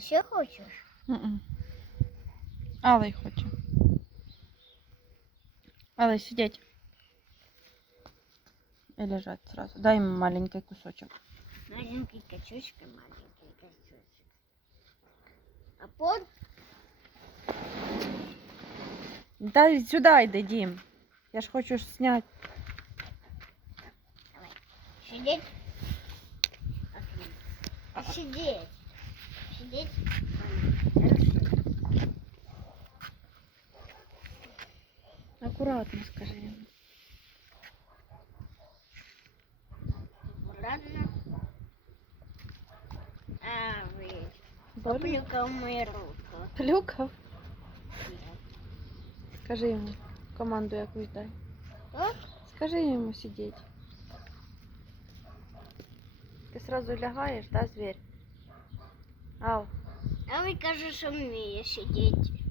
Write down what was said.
ще хочеш? М-м. Алый хоче. Алый, сидеть. И лежать сразу. Дай ему маленький кусочек. Маленький качушка, маленький качушек. А под Дай сюда йди, Дім. Я ж хочу ж снять. сидеть. Отлично. Сидеть. Сидеть. Хорошо. Акуратно скажи. Ладно. А, вы. Поплюкал мою руку. Плюкав? Скажи йому команду якусь дай. О, Скажи йому сидеть. Ти сразу лягаєш, да, зверь? Ау. а ви кажете, що вміє сидіти. А ви